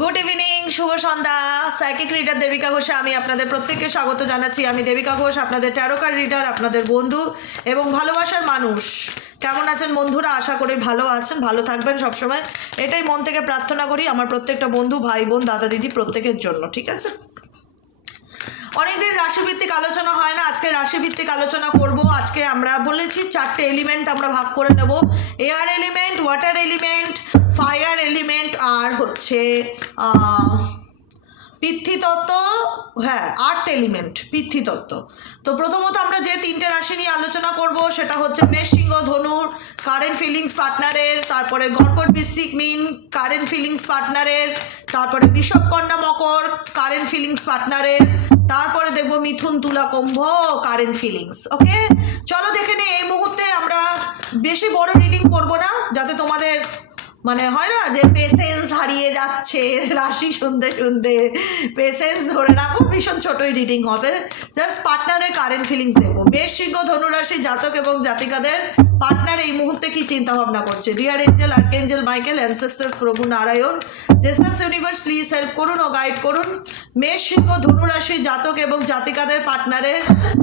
Good evening শুভ সন্ধ্যা। Psychic reader Debika ঘোষে আমি আপনাদের প্রত্যেককে স্বাগত জানাচ্ছি। আমি দেবিকা ঘোষ আপনাদের ট্যারোকার রিডার আপনাদের বন্ধু এবং ভালোবাসার মানুষ। কেমন আছেন বন্ধুরা? আশা করি ভালো আছেন, ভালো থাকবেন সবসময়। এটাই মন থেকে প্রার্থনা করি, আমার প্রত্যেকটা বন্ধু, ভাই, বোন, দাদা, দিদি প্রত্যেকের জন্য, ঠিক আছে? অনেকদিন রাশিভিত্তিক আলোচনা হয় না, আজকে রাশিভিত্তিক আলোচনা করব। আজকে আমরা বলেছি চারটে এলিমেন্ট আমরা ভাগ করে নেব। Air element water element fire element আর হচ্ছে আহ, পিতৃতত্ত্ব হ্যাঁ আর্থ এলিমেন্ট পিতৃতত্ত্ব। তো প্রথমত আমরা যে তিনটে রাশি নিয়ে আলোচনা করব সেটা হচ্ছে মেষ সিংহ ধনুর কারেন্ট ফিলিংস পার্টনারের তারপরে কর্কট বৃশ্চিক মিন কারেন্ট ফিলিংস পার্টনারের তারপরে বিষব কন্যা মকর কারেন্ট ফিলিংস পার্টনারের তারপরে দেখব মিথুন তুলা কুম্ভ কারেন্ট ফিলিংস ওকে চলো দেখে নে এই মুহূর্তে আমরা বেশি বড় রিডিং করব না যাতে তোমাদের মানে হয় না যে পেশেন্স হারিয়ে যাচ্ছে, রাশি শুনতে শুনতে। পেশেন্স ধরে রাখো, ভীষণ ছোটোই রিডিং হবে। জাস্ট পার্টনারের কারেন্ট ফিলিংস দেখব বেশ সিংহ ধনুরাশি জাতক এবং জাতিকাদের পার্টনার এই মুহূর্তে কি চিন্তা ভাবনা করছে? Dear angel archangel Michael ancestors প্রভু Narayan Jesus universe please help করুন ও গাইড করুন। মেষ সিংহ ধনুরাশি জাতক এবং জাতিকাদের পার্টনারের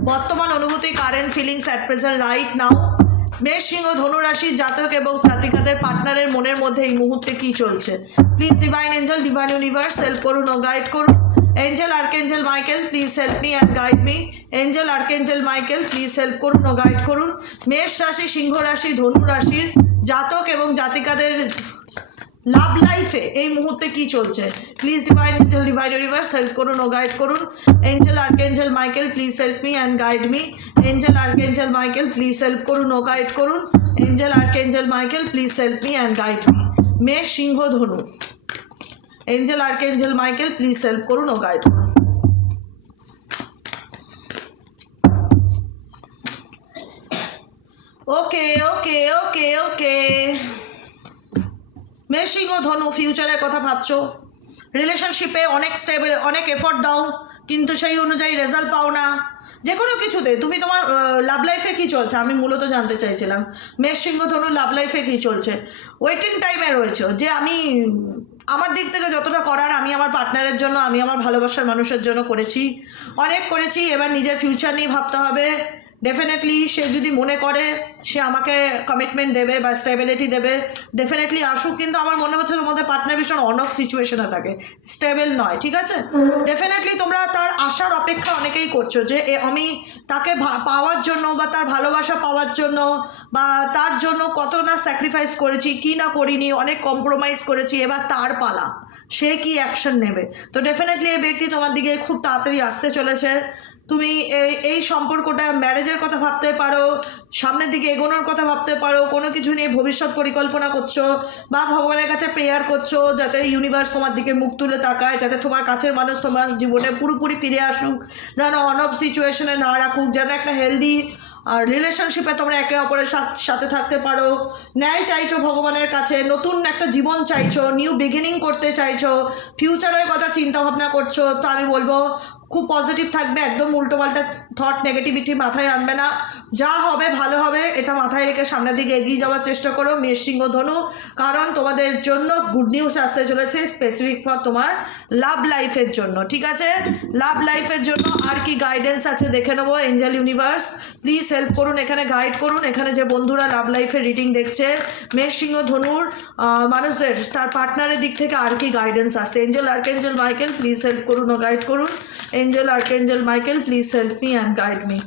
বর্তমান অনুভূতি current feelings at present right now মেষ সিংহ ধনুরাশি জাতক এবং জাতিকাদের পার্টনারের মনের মধ্যে এই মুহূর্তে কি চলছে? Please divine angel divine universe help করুন ও গাইড করুন। Angel archangel Michael please help me and guide me angel archangel Michael please help করুন ও গাইড করুন। মেষ রাশি, সিংহ রাশি, ধনু রাশির জাতক এবং জাতিকাদের লাভ লাইফে এই মুহূর্তে কি চলছে? Please divine angel divine universe help করুন ও গাইড করুন। Angel archangel Michael please help me and guide me angel archangel Michael please help করুন ও গাইড করুন। Angel archangel Michael please help me and guide me মেষ সিংহ ধনু। Angel archangel Michael please help করুন ও গাইড করুন। ওকে ওকে ওকে ওকে মেশিং ও ধনু ফিউচারের কথা ভাবছ? রিলেশনশিপে অনেক স্টেবল অনেক এফোর্ট দাও, কিন্তু সেই অনুযায়ী রেজাল্ট পাও না। যে কোনো কিছুতে, তুমি তোমার লাভ লাইফে কী চলছে? আমি মূলত জানতে চাইছিলাম। মেষ সিংহ ধনুর লাভ লাইফে কী চলছে? ওয়েটিং টাইমে রয়েছে যে আমি, আমার দিক থেকে যতটা করার আমি আমার পার্টনারের জন্য, আমি আমার ভালোবাসার মানুষের জন্য করেছি। অনেক করেছি, এবার নিজের ফিউচার নিয়ে ভাবতে হবে। ডেফিনেটলি সে যদি মনে করে, সে আমাকে কমিটমেন্ট দেবে বা স্টেবিলিটি দেবে ডেফিনেটলি আসুক, কিন্তু আমার মনে হচ্ছে তোমাদের পার্টনার ভীষণ অন অফ সিচুয়েশনে থাকে। স্টেবল নয়, ঠিক আছে? ডেফিনেটলি তোমরা তার আশার অপেক্ষা অনেকেই করছ যে আমি তাকে পাওয়ার জন্য বা তার ভালোবাসা পাওয়ার জন্য বা তার জন্য কত না স্যাক্রিফাইস করেছি, কি না করিনি, অনেক কম্প্রোমাইজ করেছি, এবার তার পালা। সে কি অ্যাকশন নেবে? তো ডেফিনেটলি এই ব্যক্তি তোমার দিকে খুব তাড়াতাড়ি আসতে চলেছে। তুমি এই সম্পর্কটা ম্যারেজের কথা ভাবতে পারো, সামনের দিকে এগোনোর কথা ভাবতে পারো, কোনো কিছু নিয়ে ভবিষ্যৎ পরিকল্পনা করছ বা ভগবানের কাছে প্রেয়ার করছ যাতে ইউনিভার্স তোমার দিকে মুখ তুলে তাকায়, যাতে তোমার কাছের মানুষ তোমার জীবনে পুরোপুরি ফিরে আসুক, যেন অন অফ সিচুয়েশনে না রাখুক, যেন একটা হেলদি আর রিলেশনশিপে তোমরা একে অপরের সাথে থাকতে পারো। ন্যায় চাইছো ভগবানের কাছে, নতুন একটা জীবন চাইছো নিউ বিগিনিং করতে চাইছো ফিউচারের কথা চিন্তা ভাবনা করছ, তো আমি বলব খুব পজিটিভ থাকবে, একদম উল্টোপাল্টা থট নেগেটিভিটি মাথায় আনবে না। যা হবে, ভালো হবে, এটা মাথায় রেখে সামনের দিকে এগিয়ে যাওয়ার চেষ্টা করো, মেষ সিংহ ধনু। কারণ তোমাদের জন্য গুড নিউজ আসতে চলেছে স্পেসিফিক ফর তোমার লাভ লাইফের জন্য, ঠিক আছে? লাভ লাইফের জন্য আর কি গাইডেন্স আছে দেখে নেব এঞ্জেল ইউনিভার্স প্লিজ হেল্প করুন, এখানে গাইড করুন, এখানে যে বন্ধুরা লাভ লাইফের রিডিং দেখছে, মেষ সিংহ ধনুর মানুষদের, তার পার্টনারের দিক থেকে আর কি গাইডেন্স আসছে। Angel archangel Michael please help করুন ও গাইড করুন। Angel archangel Michael please help me and guide me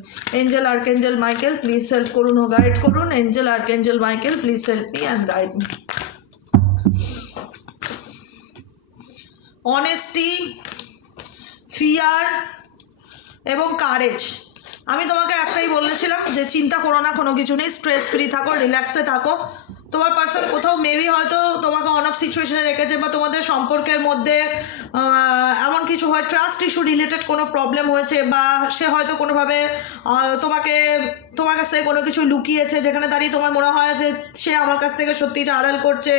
angel archangel Michael please help করুন ও গাইড করুন। Angel archangel Michael please help me and guide me honesty fear এবং courage আমি তোমাকে একটাই বলেছিলাম যে চিন্তা করো না, কোনো কিছু নেই। স্ট্রেস ফ্রি থাকো রিল্যাক্সে থাকো। তোমার পার্সন কোথাও মেবি হয়তো তোমাকে অন অফ সিচুয়েশনে রেখেছে বা তোমাদের সম্পর্কের মধ্যে এমন কিছু হয় ট্রাস্ট ইস্যু রিলেটেড কোনো প্রবলেম হয়েছে বা সে হয়তো কোনোভাবে তোমাকে, তোমার কাছ থেকে কোনো কিছু লুকিয়েছে যেখানে দাঁড়িয়ে তোমার মনে হয় যে সে আমার কাছ থেকে সত্যিটা আড়াল করছে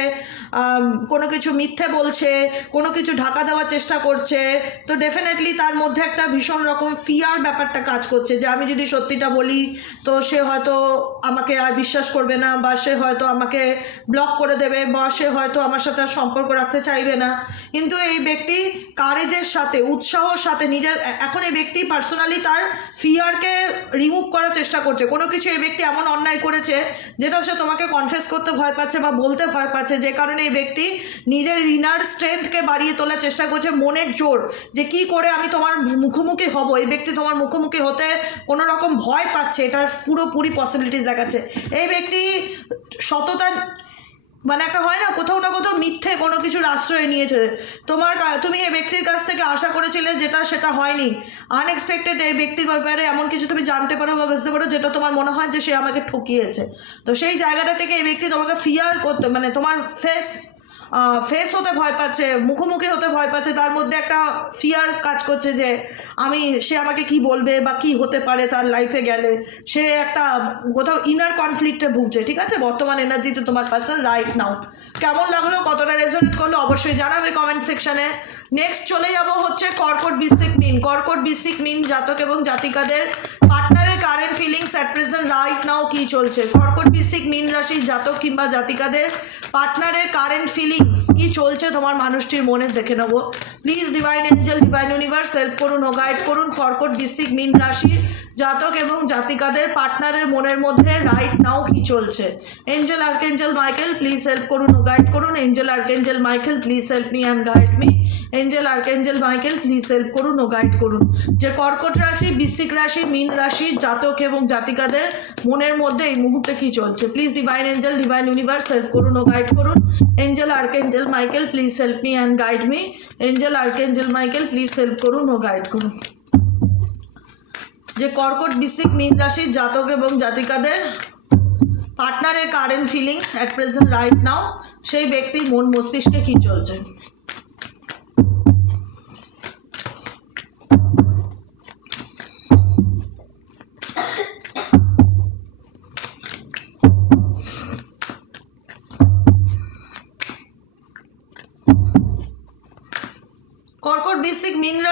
কোনো কিছু মিথ্যে বলছে, কোনো কিছু ঢাকা দেওয়ার চেষ্টা করছে, তো ডেফিনেটলি তার মধ্যে একটা ভীষণ রকম ফিয়ার ব্যাপারটা কাজ করছে যে আমি যদি সত্যিটা বলি, তো সে হয়তো আমাকে আর বিশ্বাস করবে না বা সে হয়তো আমাকে ব্লক করে দেবে বা সে হয়তো আমার সাথে সম্পর্ক রাখতে চাইবে না। কিন্তু এই ব্যক্তি কারেজের সাথে, উৎসাহর সাথে নিজের এখন এই ব্যক্তি পার্সোনালি তার ফিয়ারকে রিমুভ করার চেষ্টা করছে। কোনো কিছু এই ব্যক্তি এমন অন্যায় করেছে যেটা সে তোমাকে কনফেস করতে ভয় পাচ্ছে বা বলতে ভয় পাচ্ছে। যে কারণে এই ব্যক্তি নিজের ইনার স্ট্রেংথকে বাড়িয়ে তোলার চেষ্টা করছে। মনের জোর যে কি করে আমি তোমার মুখোমুখি হব। এই ব্যক্তি তোমার মুখোমুখি হতে কোনো রকম ভয় পাচ্ছে। এটার পুরোপুরি পসিবিলিটিস দেখাচ্ছে। এই ব্যক্তি সততা মানে একটা হয় না, কোথাও না কোথাও মিথ্যে কোনো কিছুর আশ্রয় নিয়েছে। তোমার তুমি এই ব্যক্তির কাছ থেকে আশা করেছিলে যেটা সেটা হয়নি। আনএক্সপেক্টেড এই ব্যক্তির ব্যাপারে এমন কিছু তুমি জানতে পারো বা বুঝতে পারো যেটা তোমার মনে হয় যে সে আমাকে ঠকিয়েছে। তো সেই জায়গাটা থেকে এই ব্যক্তি তোমাকে ফিয়ার করতে মানে তোমার ফেস ফেস হতে ভয় পাচ্ছে, মুখোমুখি হতে ভয় পাচ্ছে, তার মধ্যে একটা ফিয়ার কাজ করছে যে আমি, সে আমাকে কি বলবে বা কি হতে পারে তার লাইফে গেলে। সে একটা কোথাও ইনার কনফ্লিক্টে ভুগছে, ঠিক আছে? বর্তমান এনার্জিতে তোমার পার্সন রাইট নাও কেমন লাগল? কতটা রেজনেট করল? অবশ্যই জানাবে কমেন্ট সেকশানে নেক্সট চলে যাব হচ্ছে কর্কট বিসিক মিন। কর্কট বিসিক মিন জাতক এবং জাতিকাদের পার্টনারের current feelings at present right now কী চলছে? কর্কট বিসিক মিন রাশির জাতক কিংবা জাতিকাদের পার্টনারের কারেন্ট ফিলিংস কি চলছে? তোমার মানুষটির মনে দেখে নেব। Please divine angel divine universe help করুন ও গাইড করুন কর্কট ডিস্ট্রিক মিন রাশির জাতক এবং জাতিকাদের পার্টনারের মনের মধ্যে রাইট নাও কি চলছে। Angel archangel Michael please help করুন ও গাইড করুন। Angel archangel Michael please help me and guide me angel archangel Michael please help করুন ও গাইড করুন। যে কর্কট রাশি বৃশ্চিক রাশি, মীন রাশি জাতক এবং জাতিকাদের মনের মধ্যে এই মুহূর্তে কি চলছে? Please divine angel divine universe help করুন ও গাইড করুন। Angel archangel Michael please help me and guide me angel archangel Michael please help করুন ও গাইড করুন। যে কর্কট বৃশ্চিক মীন রাশির জাতক এবং জাতিকাদের পার্টনারের current feelings at present right now সেই ব্যক্তির মন মস্তিষ্কে কী চলছে?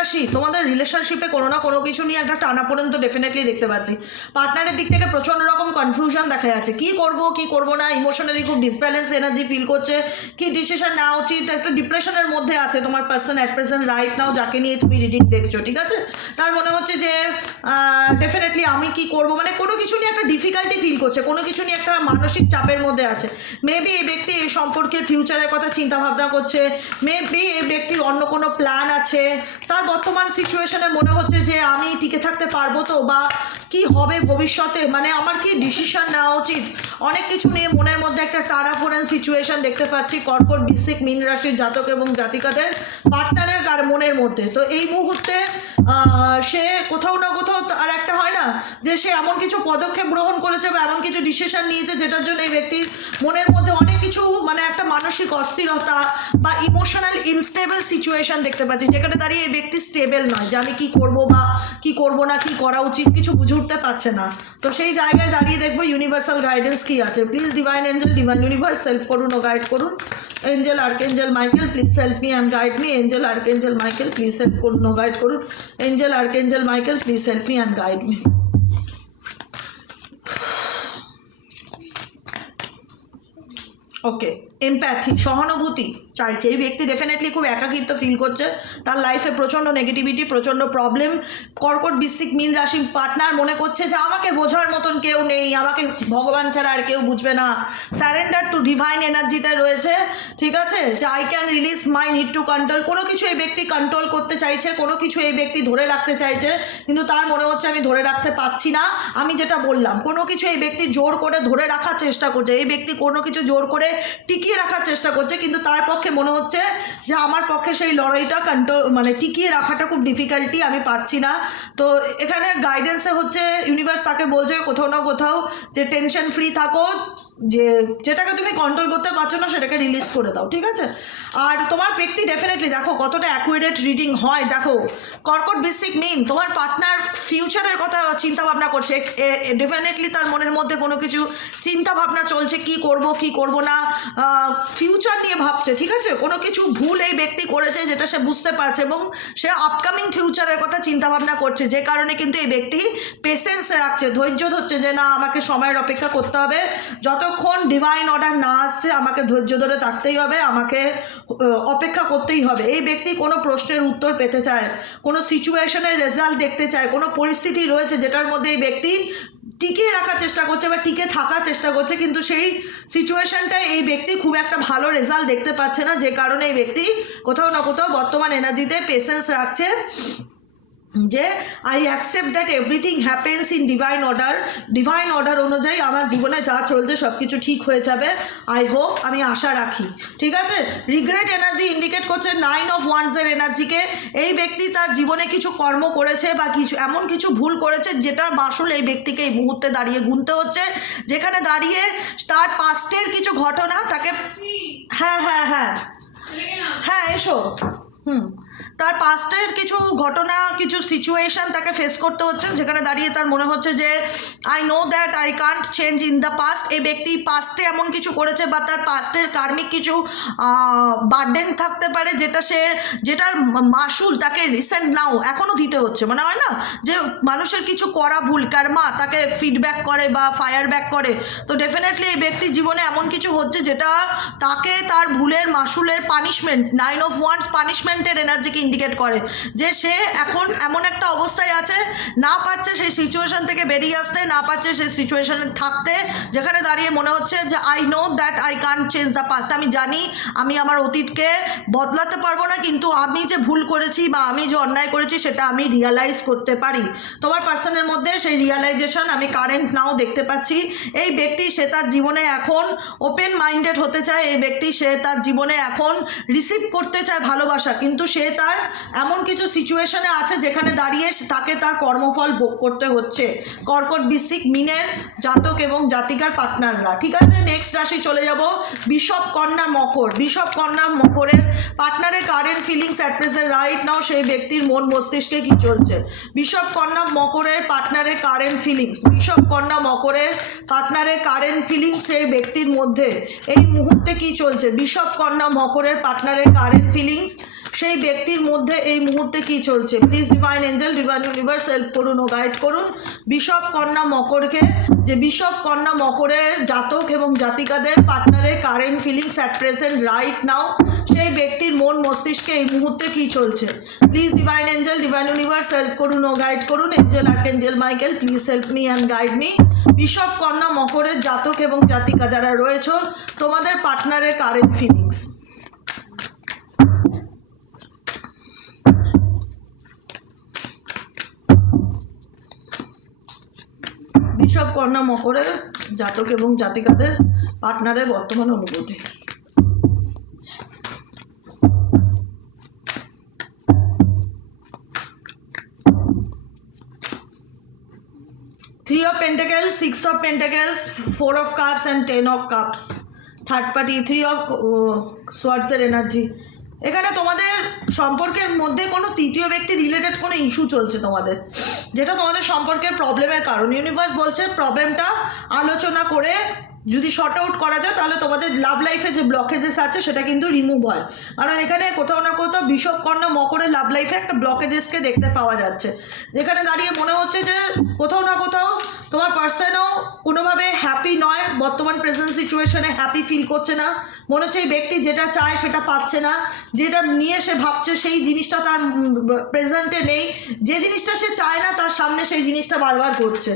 রাশি তোমাদের রিলেশনশিপে কোনো না কোনো কিছু নিয়ে একটা টানা পর্যন্ত ডেফিনেটলি দেখতে পাচ্ছি। পার্টনারের দিক থেকে প্রচণ্ড রকম কনফিউশন দেখা যাচ্ছে। কী করব কী করব না ইমোশনালি খুব ডিসব্যালেন্স এনার্জি ফিল করছে। কি ডিসিশন নেওয়া উচিত? একটা ডিপ্রেশনের মধ্যে আছে তোমার person at present right now যাকে নিয়ে তুমি রিডিং দেখছ, ঠিক আছে? তার মনে হচ্ছে যে ডেফিনেটলি আমি কি করব? মানে কোনো কিছু নিয়ে একটা ডিফিকাল্টি ফিল করছে, কোনো কিছু নিয়ে একটা মানসিক চাপের মধ্যে আছে। মেবি এই ব্যক্তি এই সম্পর্কের ফিউচারের কথা চিন্তা ভাবনা করছে। মেবি এই ব্যক্তির অন্য কোনো প্ল্যান আছে। তার বর্তমান সিচুয়েশনে মনে হচ্ছে যে আমি টিকে থাকতে পারব তো, বা কি হবে ভবিষ্যতে? মানে আমার কি ডিসিশন নেওয়া উচিত? অনেক কিছু নিয়ে মনের মধ্যে একটা টানাফোড়েন সিচুয়েশন দেখতে পাচ্ছি, কর্কট বিশ্বিক মীন রাশির জাতক এবং জাতিকাদের পার্টনারের কার মনের মধ্যে। তো এই মুহূর্তে সে কোথাও না কোথাও আর একটা হয় না যে সে এমন কিছু পদক্ষেপ গ্রহণ করেছে বা এমন কিছু ডিসিশন নিয়েছে যেটার জন্য এই ব্যক্তির মনের মধ্যে অনেক কিছু মানে একটা মানসিক অস্থিরতা বা ইমোশনাল ইনস্টেবল সিচুয়েশন দেখতে পাচ্ছি, যেখানে দাঁড়িয়ে এই ব্যক্তি স্টেবল নয় যে আমি কী করব বা কি করব না, কি করা উচিত, কিছু বুঝে উঠতে পারছে না। তো সেই জায়গায় দাঁড়িয়ে দেখব ইউনিভার্সাল গাইডেন্স কি আছে। Please divine angel divine universe help করুন ও গাইড করুন। Angel archangel Michael please help me and guide me angel archangel Michael please help করুন গাইড করুন angel archangel Michael please help me and guide me okay empathy সহানুভূতি চাইছে। এই ব্যক্তি definitely খুব একাকিত্ব ফিল করছে। তার লাইফে প্রচণ্ড নেগেটিভিটি প্রচণ্ড প্রবলেম কর্কট বৃশ্চিক মিন রাশি পার্টনার মনে করছে যে, আমাকে বোঝার মতন কেউ নেই। আমাকে ভগবান ছাড়া আর কেউ বুঝবে না। স্যারেন্ডার টু ডিভাইন এনার্জিতে রয়েছে। ঠিক আছে? যে I can release my need to control কোনো কিছু এই ব্যক্তি কন্ট্রোল করতে চাইছে, কোনো কিছু এই ব্যক্তি ধরে রাখতে চাইছে, কিন্তু তার মনে হচ্ছে, আমি ধরে রাখতে পারছি না। আমি যেটা বললাম, কোনো কিছু এই ব্যক্তি জোর করে ধরে রাখার চেষ্টা করছে। এই ব্যক্তি কোনো কিছু জোর করে টিকিয়ে রাখার চেষ্টা করছে, কিন্তু তার পক্ষে মনে হচ্ছে যে আমার পক্ষে সেই লড়াইটা কন্ট্রোল মানে টিকিয়ে রাখাটা খুব ডিফিকাল্টি আমি পারছি না। তো এখানে গাইডেন্সে হচ্ছে ইউনিভার্স তাকে বলছে, কোথাও না কোথাও যে টেনশন ফ্রি থাকো যে যেটাকে তুমি কন্ট্রোল করতে পারছ না, সেটাকে রিলিজ করে দাও, ঠিক আছে? আর তোমার ব্যক্তি ডেফিনেটলি দেখো, কতটা অ্যাকুরেট রিডিং হয়, দেখো। কর্কট বেসিক মিন তোমার পার্টনার ফিউচারের কথা চিন্তা ভাবনা করছে ডেফিনেটলি তার মনের মধ্যে কোনো কিছু চিন্তা ভাবনা চলছে, কি করব কি করব না ফিউচার নিয়ে ভাবছে, ঠিক আছে? কোনো কিছু ভুল এই ব্যক্তি করেছে যেটা সে বুঝতে পারছে এবং সে আপকামিং ফিউচারের কথা চিন্তা ভাবনা করছে। যে কারণে কিন্তু এই ব্যক্তি পেশেন্স রাখছে, ধৈর্য ধরছে যে, না, আমাকে সময়ের অপেক্ষা করতে হবে। যতক্ষণ ডিভাইন অর্ডার না আসছে, আমাকে ধৈর্য ধরে থাকতেই হবে, আমাকে অপেক্ষা করতেই হবে। এই ব্যক্তি কোনো প্রশ্নের উত্তর পেতে চায় কোনো সিচুয়েশনের রেজাল্ট দেখতে চায় কোনো পরিস্থিতি রয়েছে যেটার মধ্যে এই ব্যক্তি টিকিয়ে রাখার চেষ্টা করছে বা টিকে থাকার চেষ্টা করছে, কিন্তু সেই সিচুয়েশনটায় এই ব্যক্তি খুব একটা ভালো রেজাল্ট দেখতে পাচ্ছে না, যে কারণে এই ব্যক্তি কোথাও না কোথাও বর্তমান এনার্জিতে পেশেন্স রাখছে। যে I accept that everything happens in divine order divine order অনুযায়ী আমার জীবনে যা চলছে সব কিছু ঠিক হয়ে যাবে। আই হোপ আমি আশা রাখি। ঠিক আছে? রিগ্রেট এনার্জি ইন্ডিকেট করছে নাইন অফ ওয়ান্সের এনার্জিকে এই ব্যক্তি তার জীবনে কিছু কর্ম করেছে বা কিছু এমন কিছু ভুল করেছে যেটা মাসুল এই ব্যক্তিকে এই মুহূর্তে দাঁড়িয়ে গুনতে হচ্ছে। যেখানে দাঁড়িয়ে তার পাস্টের কিছু ঘটনা তাকে হ্যাঁ হ্যাঁ হ্যাঁ। হ্যাঁ এসো। হুম। তার পাস্টের কিছু ঘটনা, কিছু সিচুয়েশন তাকে ফেস করতে হচ্ছে যেখানে দাঁড়িয়ে তার মনে হচ্ছে যে I know that I can't change in the past এই ব্যক্তি পাস্টে এমন কিছু করেছে বা তার পাস্টের কার্মিক কিছু বার্ডেন থাকতে পারে যেটা সে, যেটার মাসুল তাকে রিসেন্ট নাও এখনও দিতে হচ্ছে। মানে হয় না? যে মানুষের কিছু করা ভুল, কারমা তাকে ফিডব্যাক করে বা ফায়ার ব্যাক করে। তো ডেফিনেটলি এই ব্যক্তির জীবনে এমন কিছু হচ্ছে যেটা তাকে তার ভুলের, মাসুলের পানিশমেন্ট নাইন অফ ওয়ান্স পানিশমেন্টের এনার্জিকে ইন্ডিকেট করে যে সে এখন এমন একটা অবস্থায় আছে, না পাচ্ছে সেই সিচুয়েশন থেকে বেরিয়ে আসতে, না পাচ্ছে সেই সিচুয়েশানে থাকতে, যেখানে দাঁড়িয়ে মনে হচ্ছে যে I know that I can change the past আমি জানি আমি আমার অতীতকে বদলাতে পারব না, কিন্তু আমি যে ভুল করেছি বা আমি যে অন্যায় করেছি সেটা আমি রিয়ালাইজ করতে পারি। তোমার পার্সনের মধ্যে সেই রিয়ালাইজেশন আমি কারেন্ট নাও দেখতে পাচ্ছি। এই ব্যক্তি সে তার জীবনে এখন ওপেন মাইন্ডেড হতে চায়, এই ব্যক্তি সে তার জীবনে এখন রিসিভ করতে চায় ভালোবাসা, কিন্তু সে তার এমন কিছু সিচুয়েশনে আছে যেখানে দাঁড়িয়ে তাকে তার কর্মফল ভোগ করতে হচ্ছে। কর্কট বৃশ্চিক মিনের জাতক এবং জাতিকার পার্টনাররা। ঠিক আছে নেক্সট রাশি চলে যাব। বিশপ কন্যা মকর। বিশপ কন্যা মকরের পার্টনারের current feelings at present right now সেই ব্যক্তির মন মস্তিষ্কে কি চলছে? বিশপ কন্যা মকরের পার্টনারের কারেন্ট ফিলিংস বিশপ কন্যা মকরের পার্টনারের কারেন্ট ফিলিংস সেই ব্যক্তির মধ্যে। এই মুহূর্তে কি চলছে? বিশপ কন্যা মকরের পার্টনারের কারেন্ট ফিলিংস সেই ব্যক্তির মধ্যে এই মুহূর্তে কি চলছে? Please divine angel divine universe help করুন ও গাইড করুন। বিশপ কন্যা মকরকে যে বিশপ কন্যা মকরের জাতক এবং জাতিকাদের পার্টনারের current feelings at present right now সেই ব্যক্তির মন মস্তিষ্কে এই মুহূর্তে কি চলছে? Please divine angel divine universe help করুন ও গাইড করুন। Angel archangel Michael please help me and guide me bishop কন্যা মকরের জাতক এবং জাতিকা যারা রয়েছে, তোমাদের পার্টনারের কারেন্ট ফিলিংস বিষব কন্যা মকরের জাতক এবং জাতিকাদের পার্টনারের বর্তমান অনুভূতি। Three of pentacles six of pentacles four of cups and ten of cups third party three of সোয়ার্সের energy এখানে তোমাদের সম্পর্কের মধ্যে কোনো তৃতীয় ব্যক্তি রিলেটেড কোনো ইস্যু চলছে তোমাদের। যেটা তোমাদের সম্পর্কের প্রবলেমের কারণ। ইউনিভার্স বলছে প্রবলেমটা আলোচনা করে যদি শর্ট আউট করা যায়, তাহলে তোমাদের লাভ লাইফে যে ব্লকেজেস আছে, সেটা কিন্তু রিমুভ হয়। কারণ এখানে কোথাও না কোথাও বিষব কন্যা মকরের লাভ লাইফে একটা ব্লকেজেসকে দেখতে পাওয়া যাচ্ছে। যেখানে দাঁড়িয়ে মনে হচ্ছে যে কোথাও না কোথাও তোমার পার্সনও কোনোভাবে হ্যাপি নয়, বর্তমান প্রেজেন্ট সিচুয়েশনে হ্যাপি ফিল করছে না। মনে হচ্ছে এই ব্যক্তি যেটা চায় সেটা পাচ্ছে না। যেটা নিয়ে সে ভাবছে সেই জিনিসটা তার প্রেজেন্টে নেই। যে জিনিসটা সে চায় না, তার সামনে সেই জিনিসটা বারবার করছে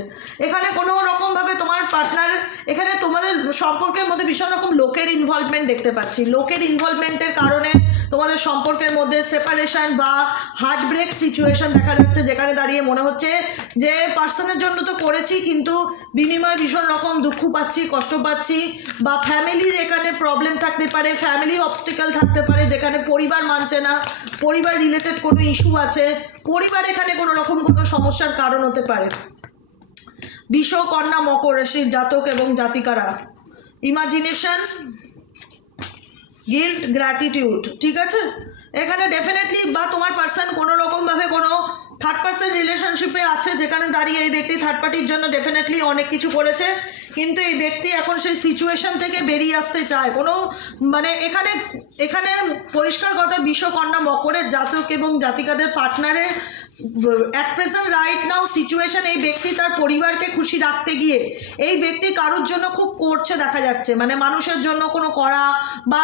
এখানে কোনো রকমভাবে তোমার পার্টনার এখানে তোমাদের সম্পর্কের মধ্যে ভীষণ রকম লোকের ইনভলভমেন্ট দেখতে পাচ্ছি। লোকের ইনভলভমেন্টের কারণে তোমাদের সম্পর্কের মধ্যে সেপারেশন বা হার্ট ব্রেক সিচুয়েশন দেখা যাচ্ছে, যেখানে দাঁড়িয়ে মনে হচ্ছে যে পার্সনের জন্য তো করেছি, কিন্তু বিনিময়ে ভীষণ রকম দুঃখ পাচ্ছি, কষ্ট পাচ্ছি বা ফ্যামিলির এখানে প্রবলেম থাকতে পারে ফ্যামিলি অবস্টিক্যাল থাকতে পারে, যেখানে পরিবার মানছে না, পরিবার রিলেটেড কোনো ইস্যু আছে, পরিবার এখানে কোনো রকম কোনো সমস্যার কারণ হতে পারে। বিষ, কন্যা, মকর রাশির জাতক এবং জাতিকারা। ইমাজিনেশন গিল্ট গ্র্যাটিটিউড ঠিক আছে? এখানে ডেফিনেটলি বা তোমার পার্সন কোনো রকমভাবে কোনো থার্ড পার্সন রিলেশনশিপে আছে, যেখানে দাঁড়িয়ে এই ব্যক্তি থার্ড পার্টির জন্য ডেফিনেটলি অনেক কিছু করেছে। কিন্তু এই ব্যক্তি এখন সেই সিচুয়েশন থেকে বেরিয়ে আসতে চায়। কোনো মানে এখানে এখানে পরিষ্কার কথা বিশ্বকন্যা মকরের জাতক এবং জাতিকাদের পার্টনারের at present right now situation এই ব্যক্তি তার পরিবারকে খুশি রাখতে গিয়ে, এই ব্যক্তি কারোর জন্য খুব করছে দেখা যাচ্ছে। মানে মানুষের জন্য কোনো করা বা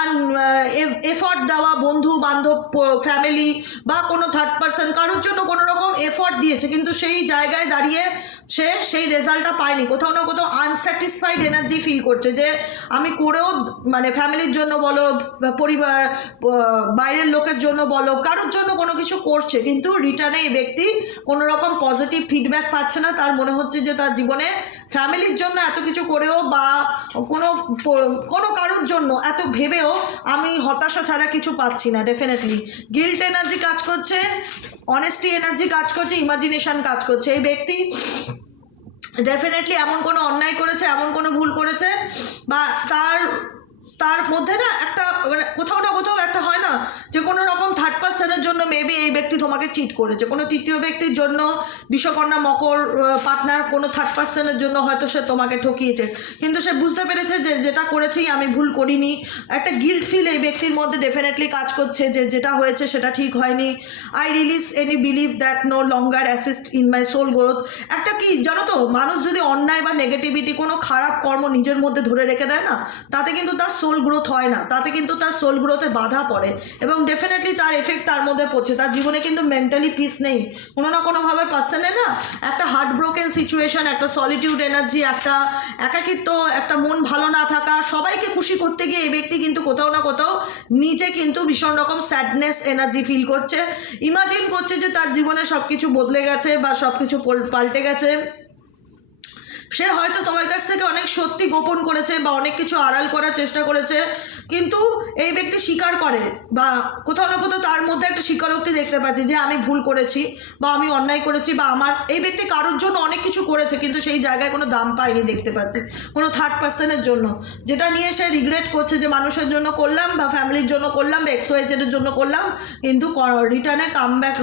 এফর্ট দেওয়া বন্ধু, বান্ধব ফ্যামিলি বা কোনো থার্ড পার্সন কারোর জন্য কোনো রকম এফর্ট দিয়েছে। কিন্তু সেই জায়গায় দাঁড়িয়ে সে সেই রেজাল্টটা পায়নি। কোথাও না কোথাও আনস্যাটিসফাইড এনার্জি ফিল করছে যে আমি করেও মানে ফ্যামিলির জন্য বলো, পরিবার বাইরের লোকের জন্য বলো, কারোর জন্য কোনো কিছু করছে, কিন্তু রিটার্নে এই ব্যক্তি কোনো রকম পজিটিভ ফিডব্যাক পাচ্ছে না। তার মনে হচ্ছে যে তার জীবনে ফ্যামিলির জন্য এত কিছু করেও বা কোনো কোনো কারোর জন্য এত ভেবেও আমি হতাশা ছাড়া কিছু পাচ্ছি না ডেফিনেটলি গিল্ট এনার্জি কাজ করছে অনেস্টি এনার্জি কাজ করছে ইমাজিনেশান কাজ করছে। এই ব্যক্তি ডেফিনেটলি এমন কোনো অন্যায় করেছে, এমন কোনো ভুল করেছে, বা তার তার মধ্যে না একটা মানে কোথাও না কোথাও একটা হয় না যে কোনো রকম থার্ড পার্সনের জন্য মেবি এই ব্যক্তি তোমাকে চিট করেছে। কোনো তৃতীয় ব্যক্তির জন্য বিশ্বকন্যা মকর পার্টনার কোনো থার্ড পার্সনের জন্য হয়তো সে তোমাকে ঠকিয়েছে। কিন্তু সে বুঝতে পেরেছে যে যেটা করেছি আমি ভুল করিনি। একটা গিল্ট ফিল এই ব্যক্তির মধ্যে ডেফিনেটলি কাজ করছে যে যেটা হয়েছে সেটা ঠিক হয়নি। I release any believe that no longer assist in my soul growth একটা কি জানো তো, মানুষ যদি অন্যায় বা নেগেটিভিটি কোনো খারাপ কর্ম নিজের মধ্যে ধরে রেখে দেয় না, তাতে কিন্তু তার সোল গ্রোথ হয় না। তাতে কিন্তু তার সোল গ্রোথে বাধা পড়ে। এবং ডেফিনেটলি তার এফেক্ট তার মধ্যে পড়ছে। তার জীবনে কিন্তু মেন্টালি পিস নেই। কোনো না কোনোভাবে পার্সনে না একটা হার্ট ব্রোকেন সিচুয়েশন একটা সলিটিউড এনার্জি একটা একাকিত্ব, একটা মন ভালো না থাকা, সবাইকে খুশি করতে গিয়ে এই ব্যক্তি কিন্তু কোথাও না কোথাও নিজে কিন্তু ভীষণ রকম স্যাডনেস এনার্জি ফিল করছে। ইমাজিন করছে যে তার জীবনে সব কিছু বদলে গেছে বা সব কিছু পাল্টে গেছে। সে হয়তো তোমার কাছ থেকে অনেক সত্যি গোপন করেছে বা অনেক কিছু আড়াল করার চেষ্টা করেছে, কিন্তু এই ব্যক্তি স্বীকার করে বা কোথাও না কোথাও তার মধ্যে একটা স্বীকারোক্তি দেখতে পাচ্ছি যে আমি ভুল করেছি বা আমি অন্যায় করেছি বা আমার, এই ব্যক্তি কারোর জন্য অনেক কিছু করেছে কিন্তু সেই জায়গায় কোনো দাম পায়নি দেখতে পাচ্ছি, কোনো থার্ড পার্সনের জন্য। যেটা নিয়ে সে রিগ্রেট করছে যে মানুষের জন্য করলাম বা ফ্যামিলির জন্য করলাম বা এক্সোয়াইজেডের জন্য করলাম, কিন্তু রিটার্নে কাম ব্যাক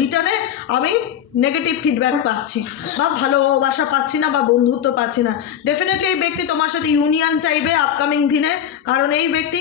রিটার্নে আমি নেগেটিভ ফিডব্যাক পাচ্ছি বা ভালোবাসা পাচ্ছি না বা বন্ধুত্ব পাচ্ছি না। ডেফিনেটলি এই ব্যক্তি তোমার সাথে ইউনিয়ন চাইবে আপকামিং দিনে। কারণ এই ব্যক্তি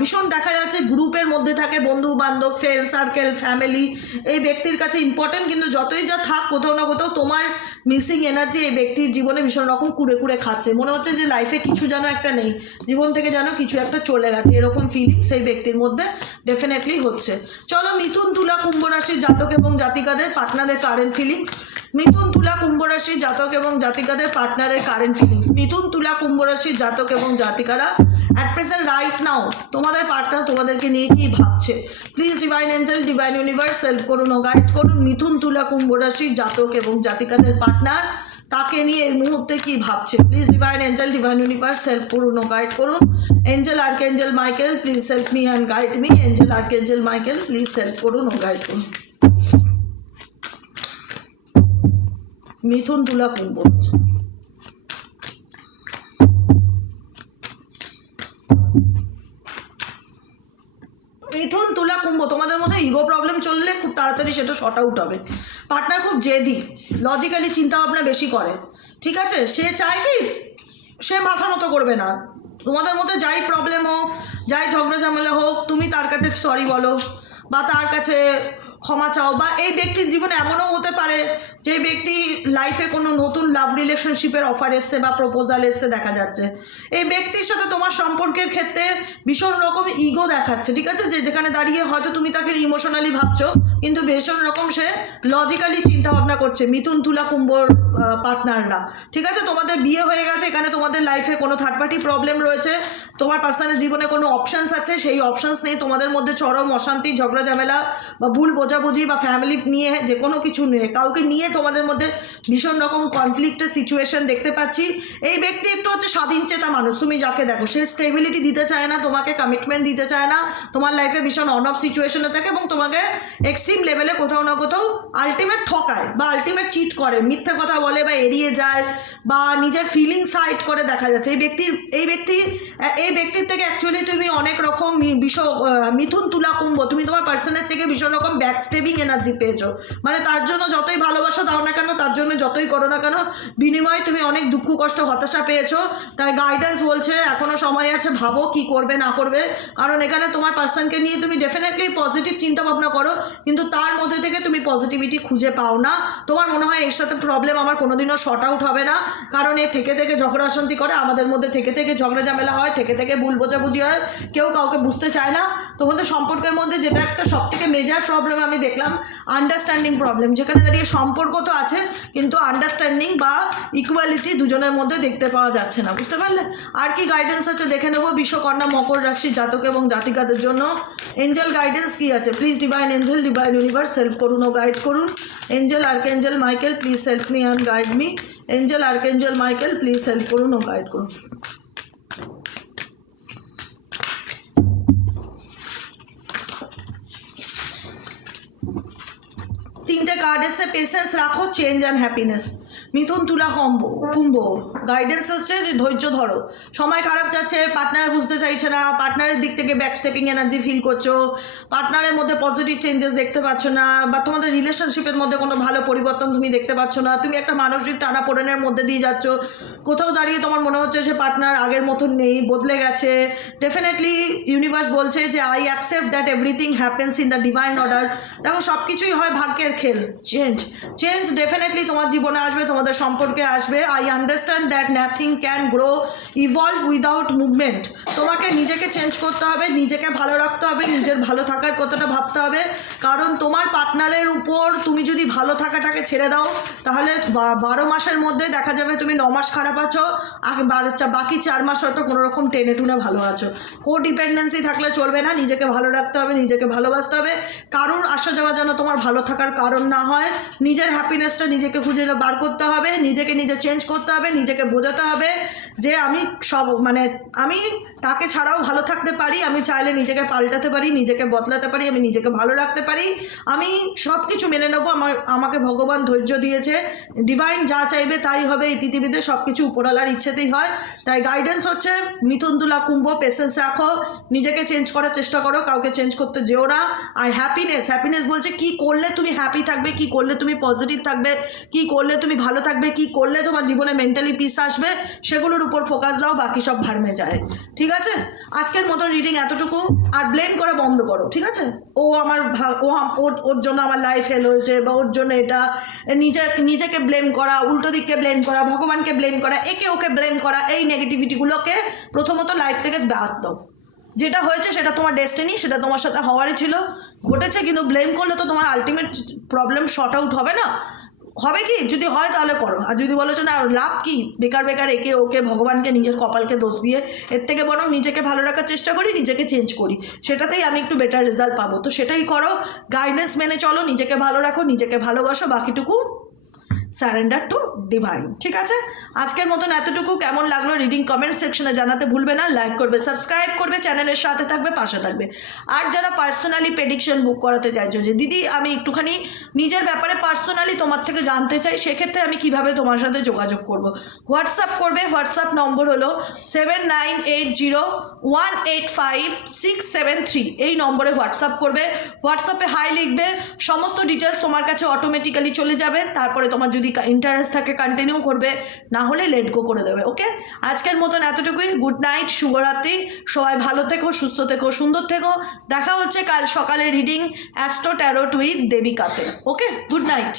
ভীষণ দেখা যাচ্ছে, গ্রুপের মধ্যে থাকে বন্ধু বান্ধব ফ্রেন্ড সার্কেল ফ্যামিলি এই ব্যক্তির কাছে ইম্পর্টেন্ট কিন্তু যতই যা থাক, কোথাও না কোথাও তোমার মিসিং এনার্জি এই ব্যক্তির জীবনে ভীষণ রকম কুড়ে কুড়ে খাচ্ছে। মনে হচ্ছে যে লাইফে কিছু যেন একটা নেই, জীবন থেকে যেন কিছু একটা চলে গেছে, এরকম ফিলিং সেই ব্যক্তির মধ্যে ডেফিনেটলি হচ্ছে। চলো মিথুন, তুলা, কুম্ভ রাশির জাতক এবং জাতিকাদের পার্টনারের কারেন্ট ফিলিংস মিথুন তুলা কুম্ভ রাশির জাতক এবং জাতিকাদের পার্টনারের কারেন্ট ফিলিংস মিথুন তুলা কুম্ভ রাশির জাতক এবং জাতিকারা অ্যাট প্রেজেন্ট রাইট নাও তোমাদের পার্টনার তোমাদেরকে নিয়ে কি ভাবছে? Please divine angel divine universe help করুন ও গাইড করুন। মিথুন তুলা কুম্ভ রাশির জাতক এবং জাতিকাদের পার্টনার তাকে নিয়ে এই মুহূর্তে কি ভাবছে? Please divine angel divine universe help করুন ও গাইড করুন। Angel archangel Michael please help me and guide me angel archangel Michael please help করুন ও গাইড করুন। মিথুন তুলা কুম্ভ মিথুন তুলা কুম্ভ, তোমাদের মধ্যে ইগো প্রবলেম চললে খুব তাড়াতাড়ি সেটা শর্ট আউট হবে। পার্টনার খুব জেদি লজিক্যালি চিন্তা ভাবনা বেশি করে, ঠিক আছে? সে চায় কি? সে মাথা মতো করবে না। তোমাদের মধ্যে যাই প্রবলেম হোক, যাই ঝগড়া ঝামেলা হোক, তুমি তার কাছে সরি বলো, বা তার কাছে ক্ষমা চাও বা এই ব্যক্তির জীবনে এমনও হতে পারে যে ব্যক্তি লাইফে কোনো নতুন লাভ রিলেশনশিপের অফার এসছে বা প্রপোজাল এসছে দেখা যাচ্ছে। এই ব্যক্তির সাথে তোমার সম্পর্কের ক্ষেত্রে ভীষণ রকম ইগো দেখাচ্ছে, ঠিক আছে? যে যেখানে দাঁড়িয়ে হয়তো তুমি তাকে ইমোশনালি ভাবছ, কিন্তু ভীষণ রকম সে লজিক্যালি চিন্তা ভাবনা করছে, মিথুন, তুলা কুম্ভর পার্টনাররা ঠিক আছে? তোমাদের বিয়ে হয়ে গেছে, এখানে তোমাদের লাইফে কোনো থার্ড পার্টি প্রবলেম রয়েছে, তোমার পার্সোনাল জীবনে কোনো অপশানস আছে, সেই অপশানস নেই তোমাদের মধ্যে চরম অশান্তি, ঝগড়া, ঝামেলা বা ভুল বোঝা বোঝাবুঝি বা ফ্যামিলি নিয়ে যে কোনো কিছু নিয়ে, কাউকে নিয়ে তোমাদের মধ্যে ভীষণ রকম কনফ্লিক্টের সিচুয়েশন দেখতে পাচ্ছি। এই ব্যক্তি একটু হচ্ছে স্বাধীন চেতা মানুষ, তুমি যাকে দেখো, সে স্টেবিলিটি দিতে চায় না, তোমাকে কমিটমেন্ট দিতে চায় না, তোমার লাইফে ভীষণ অন অফ সিচুয়েশনে থাকে এবং তোমাকে এক্সট্রিম লেভেলে কোথাও না কোথাও আলটিমেট ঠকায় বা আলটিমেট চিট করে, মিথ্যে কথা বলে বা এড়িয়ে যায় বা নিজের ফিলিংস হাইট করে দেখা যাচ্ছে। এই ব্যক্তির, এই ব্যক্তি, এই ব্যক্তির থেকে অ্যাকচুয়ালি তুমি অনেক রকম বিষ মিথুন তুলা কুম্ভ, তুমি তোমার পার্সনের থেকে ভীষণ রকম ব্যাক স্টেপিং এনার্জি পেয়েছ। মানে তার জন্য যতই ভালোবাসা দাও না কেন, তার জন্য যতই করো না কেন, বিনিময়ে তুমি অনেক দুঃখ, কষ্ট, হতাশা পেয়েছ। তাই গাইডেন্স বলছে, এখনও সময় আছে, ভাবো কি করবে, না করবে। কারণ এখানে তোমার পার্সনকে নিয়ে তুমি ডেফিনেটলি পজিটিভ চিন্তা ভাবনা করো, কিন্তু তার মধ্যে থেকে তুমি পজিটিভিটি খুঁজে পাও না। তোমার মনে হয় এর সাথে প্রবলেম আমার কোনোদিনও শর্ট আউট হবে না। কারণ এ থেকে থেকে ঝগড়া অশান্তি করে, আমাদের মধ্যে থেকে থেকে ঝগড়া ঝামেলা হয়, থেকে থেকে ভুল বোঝাবুঝি হয়। কেউ কাউকে বুঝতে চায় না। তোমাদের সম্পর্কের মধ্যে যেটা একটা সব থেকে মেজার প্রবলেম আমি দেখলাম আন্ডারস্ট্যান্ডিং প্রবলেম যেখানে দাঁড়িয়ে সম্পর্ক তো আছে, কিন্তু আন্ডারস্ট্যান্ডিং বা ইকুয়ালিটি দুজনের মধ্যে দেখতে পাওয়া যাচ্ছে না, বুঝতে পারলে? আর কি গাইডেন্স আছে দেখে নেব বিশ্বকর্ণা মকর রাশি জাতক এবং জাতিকাদের জন্য। এঞ্জেল গাইডেন্স কি আছে? Please divine angel divine universe help করুন ও গাইড করুন। Angel archangel Michael please help me and guide me angel archangel Michael please help করুন ও গাইড করুন। তিনটে কার্ড এসে পেশেন্স রাখো চেঞ্জ অ্যান্ড হ্যাপিনেস মিথুন তুলা কম্ব, কুম্ভ। গাইডেন্স হচ্ছে যে ধৈর্য ধরো। সময় খারাপ যাচ্ছে পার্টনার বুঝতে চাইছে না পার্টনারের দিক থেকে ব্যাক স্টেপিং এনার্জি ফিল করছ পার্টনারের মধ্যে পজিটিভ চেঞ্জেস দেখতে পাচ্ছ না, বা তোমাদের রিলেশনশিপের মধ্যে কোনো ভালো পরিবর্তন তুমি দেখতে পাচ্ছ না, তুমি একটা মানসিক টানাপোড়েনের মধ্যে দিয়ে যাচ্ছ। কোথাও দাঁড়িয়ে তোমার মনে হচ্ছে যে পার্টনার আগের মতন নেই, বদলে গেছে। ডেফিনেটলি ইউনিভার্স বলছে যে I accept that everything happens in the divine order দেখো সব কিছুই হয় ভাগ্যের খেল। চেঞ্জ চেঞ্জ ডেফিনেটলি তোমার জীবনে আসবে তোমাদের সম্পর্কে আসবে। I understand that nothing can grow evolve without movement তোমাকে নিজেকে চেঞ্জ করতে হবে, নিজেকে ভালো রাখতে হবে, নিজের ভালো থাকার কথাটা ভাবতে হবে। কারণ তোমার পার্টনারের উপর তুমি যদি ভালো থাকাটাকে ছেড়ে দাও, তাহলে বারো মাসের মধ্যে দেখা যাবে তুমি ন মাস খারাপ আছো। আর বাকি চার মাস হয়তো কোনো রকম টেনে টুনে ভালো আছো। কো ডিপেন্ডেন্সি থাকলে চলবে না, নিজেকে ভালো রাখতে হবে, নিজেকে ভালোবাসতে হবে। কারোর আসা যাওয়া যেন তোমার ভালো থাকার কারণ না হয়। নিজের হ্যাপিনেসটা নিজেকে খুঁজে বার করতে হবে নিজেকে নিজে চেঞ্জ করতে হবে নিজেকে বোঝাতে হবে। যে আমি সব মানে আমি তাকে ছাড়াও ভালো থাকতে পারি, আমি চাইলে নিজেকে পাল্টাতে পারি, নিজেকে বদলাতে পারি, আমি নিজেকে ভালো রাখতে পারি। আমি সব কিছু মেনে নেব, আমার, আমাকে ভগবান ধৈর্য দিয়েছে। ডিভাইন যা চাইবে তাই হবে, এই পৃথিবীতে সব কিছু উপরওয়ালার ইচ্ছেতেই হয়। তাই গাইডেন্স হচ্ছে মিথুন কুম্ভ পেশেন্স রাখো। নিজেকে চেঞ্জ করার চেষ্টা করো, কাউকে চেঞ্জ করতে যেও না। আর হ্যাপিনেস হ্যাপিনেস বলছে কি করলে তুমি হ্যাপি থাকবে, কি করলে তুমি পজিটিভ থাকবে, কি করলে তুমি ভালো থাকবে, কি করলে তোমার জীবনে মেন্টালি পিস আসবে, সেগুলোর উপর ফোকাস দাও, বাকি সব ভার্মে যায়। ঠিক আছে? আজকের মতো রিডিং এতটুকু। আর ব্লেম করা বন্ধ করো, ঠিক আছে? ও আমার ও ওর ওর জন্য আমার লাইফ ফেল হয়েছে, বা ওর জন্য এটা। নিজের নিজেকে ব্লেম করা, উল্টো দিককে ব্লেম করা, ভগবানকে ব্লেম করা, একে ওকে ব্লেম করা, এই নেগেটিভিটিগুলোকে প্রথমত লাইফ থেকে বাদ দাও। যেটা হয়েছে সেটা তোমার ডেস্টিনি সেটা তোমার সাথে হওয়ারই ছিল। ঘটেছে, কিন্তু ব্লেম করলে তো তোমার আলটিমেট প্রবলেম শর্ট আউট হবে না। হবে কি? যদি হয় তাহলে করো। আর যদি বলো যে না, লাভ কি? বেকার বেকার একে ওকে ভগবানকে নিজের কপালকে দোষ দিয়ে এর থেকে বরং নিজেকে ভালো রাখার চেষ্টা করি, নিজেকে চেঞ্জ করি। সেটাতেই আমি একটু বেটার রেজাল্ট পাবো। তো সেটাই করো। গাইডেন্স মেনে চলো, নিজেকে ভালো রাখো, নিজেকে ভালোবাসো, বাকিটুকু স্যারেন্ডার টু ডিভাইন, ঠিক আছে? আজকের মতন এতটুকু। কেমন লাগল রিডিং কমেন্ট সেকশনে জানাতে ভুলবে না। লাইক করবে সাবস্ক্রাইব করবে চ্যানেলের সাথে থাকবে, পাশে থাকবে। আর যারা পার্সোনালি প্রেডিকশন বুক করাতে চাইছো, যে দিদি, আমি একটুখানি নিজের ব্যাপারে পার্সোনালি তোমার থেকে জানতে চাই, সেক্ষেত্রে আমি কীভাবে তোমার সাথে যোগাযোগ করব? হোয়াটসঅ্যাপ করবে হোয়াটসঅ্যাপ নম্বর হলো seven nine eight zero one eight five six seven three এই নম্বরে হোয়াটসঅ্যাপ করবে। হোয়াটসঅ্যাপে হাই লিখবে। সমস্ত ডিটেলস তোমার কাছে অটোমেটিক্যালি চলে যাবে। তারপরে তোমার যদি ইন্টারেস্ট থাকে কন্টিনিউ করবে, না হলে লেট গো করে দেবে ওকে আজকের মতন এতটুকুই। গুড নাইট শুভরাত্রি। সবাই ভালো থেকো, সুস্থ থেকো, সুন্দর থেকো। দেখা হচ্ছে কাল সকালে রিডিং অ্যাস্ট্রো ট্যারোট উইথ দেবিকাতে ওকে গুড নাইট